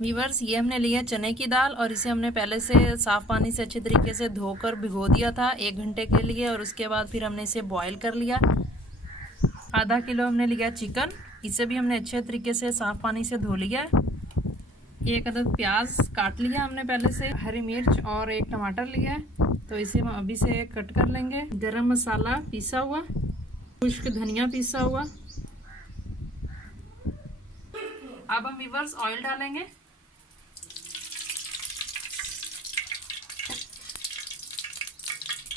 Viewers, ये हमने लिया चने की दाल और इसे हमने पहले से साफ़ पानी से अच्छे तरीके से धोकर भिगो दिया था 1 घंटे के लिए, और उसके बाद फिर हमने इसे बॉईल कर लिया। आधा किलो हमने लिया चिकन, इसे भी हमने अच्छे तरीके से साफ़ पानी से धो लिया है। 1 अदद प्याज काट लिया हमने पहले से, हरी मिर्च और 1 टमाटर लिया है, तो इसे हम अभी से कट कर लेंगे। गरम मसाला पिसा हुआ, खुश्क धनिया पिसा हुआ। अब हम वीवर्स ऑयल डालेंगे।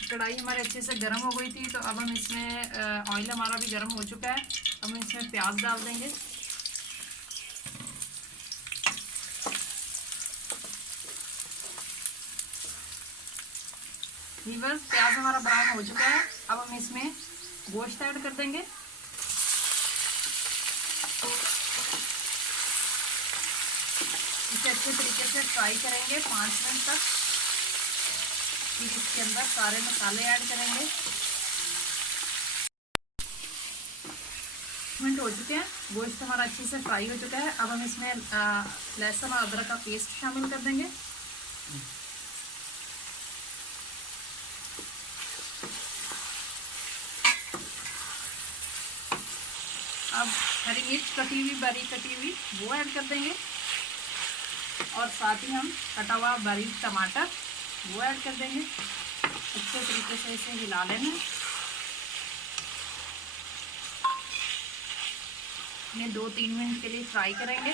कढ़ाई हमारे अच्छे से गर्म हो गई थी, तो अब हम इसमें ऑयल हमारा भी गर्म हो चुका है। अब हम इसमें प्याज डाल देंगे। वीवर्स, प्याज हमारा ब्राउन हो चुका है। अब हम इसमें गोश्त ऐड कर देंगे। इसे अच्छे तरीके से फ्राई करेंगे 5 मिनट तक। फिर इसके अंदर सारे मसाले ऐड करेंगे। मिनट हो चुके हैं, गोश्त हमारा अच्छे से फ्राई हो चुका है। अब हम इसमें लहसुन और अदरक का पेस्ट शामिल कर देंगे। अब हरी मिर्च कटी हुई, बारीक कटी हुई, वो ऐड कर देंगे, और साथ ही हम कटा हुआ बारीक टमाटर वो ऐड कर देंगे। अच्छे तरीके से इसे हिला लेना। इन्हें 2-3 मिनट के लिए फ्राई करेंगे।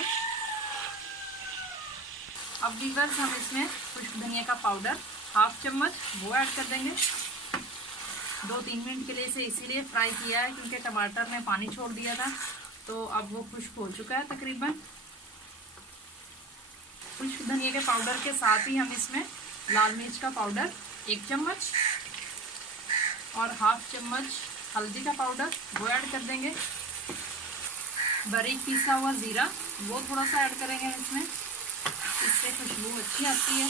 अब वीवर्स, हम इसमें खुश्क धनिया का पाउडर 1/2 चम्मच वो ऐड कर देंगे। 2-3 मिनट के लिए इसे इसीलिए फ्राई किया है क्योंकि टमाटर ने पानी छोड़ दिया था, तो अब वो खुश्क हो चुका है तकरीबन। खुश्क धनिया के पाउडर के साथ ही हम इसमें लाल मिर्च का पाउडर 1 चम्मच और 1/2 चम्मच हल्दी का पाउडर वो ऐड कर देंगे। बारीक पीसा हुआ ज़ीरा वो थोड़ा सा ऐड करेंगे इसमें, इससे खुशबू अच्छी आती है।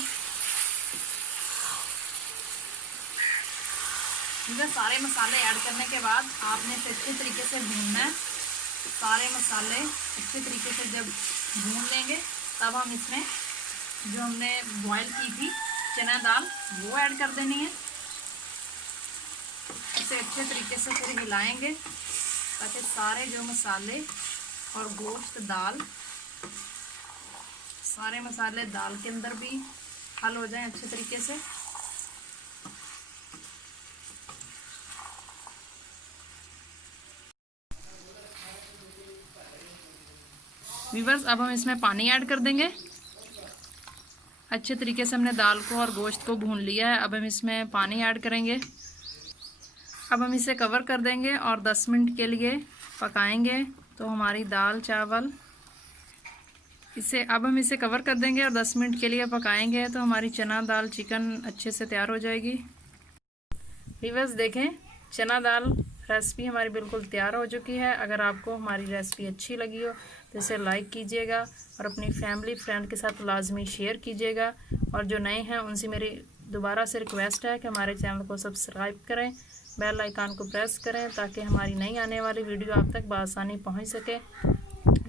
सारे मसाले ऐड करने के बाद आपने इसे अच्छे तरीके से भूनना है। सारे मसाले अच्छे तरीके से जब भून लेंगे, तब हम इसमें जो हमने बॉईल की थी चना दाल वो ऐड कर देनी है। इसे अच्छे तरीके से फिर हिलाएंगे ताकि सारे जो मसाले और गोश्त दाल, सारे मसाले दाल के अंदर भी हल हो जाएं अच्छे तरीके से। वीवर्स, अब हम इसमें पानी ऐड कर देंगे। अच्छे तरीके से हमने दाल को और गोश्त को भून लिया है। अब हम इसमें पानी ऐड करेंगे। अब हम इसे कवर कर देंगे और 10 मिनट के लिए पकाएंगे, तो हमारी दाल चावल अब हम इसे कवर कर देंगे और 10 मिनट के लिए पकाएंगे, तो हमारी चना दाल चिकन अच्छे से तैयार हो जाएगी। वीवर्स देखें, चना दाल रेसिपी हमारी बिल्कुल तैयार हो चुकी है। अगर आपको हमारी रेसिपी अच्छी लगी हो तो इसे लाइक कीजिएगा और अपनी फैमिली फ्रेंड के साथ लाजमी शेयर कीजिएगा। और जो नए हैं उनसे मेरी दोबारा से रिक्वेस्ट है कि हमारे चैनल को सब्सक्राइब करें, बेल आइकन को प्रेस करें ताकि हमारी नई आने वाली वीडियो आप तक बआसानी पहुंच सके।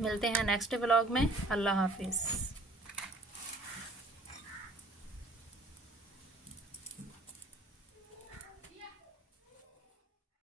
मिलते हैं नेक्स्ट व्लॉग में। अल्लाह हाफिज़।